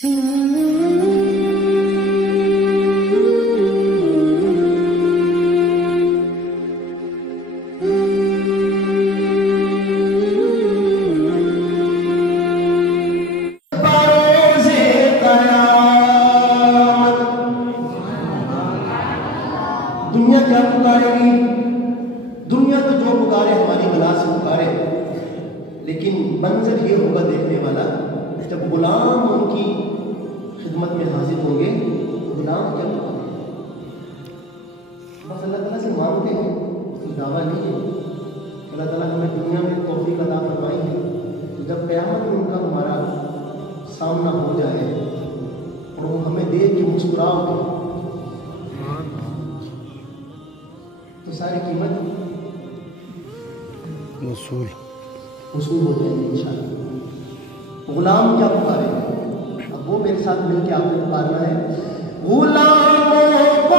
दुनिया क्या पुकारेगी? दुनिया तो जो पुकारे हमारी गला से पुकारे, लेकिन मंजर ये होगा देखने वाला जब गुलाम उनकी खिदमत में हाजिर होंगे। गुलाम क्या पुकारे? बस अल्लाह ताला से मांगते हैं, कोई दावा नहीं है। अल्लाह ताला हमें दुनिया में तौफीक अता फरमाई है, तो जब क़यामत में उनका हमारा सामना हो जाए और वो हमें देख के मुस्कुराओगे तो सारी कीमत वसूल हो जाएगी इंशाअल्लाह। गुलाम क्या पुकारे? अब वो मेरे साथ मिलके आपको पुकारना है। गुलामों को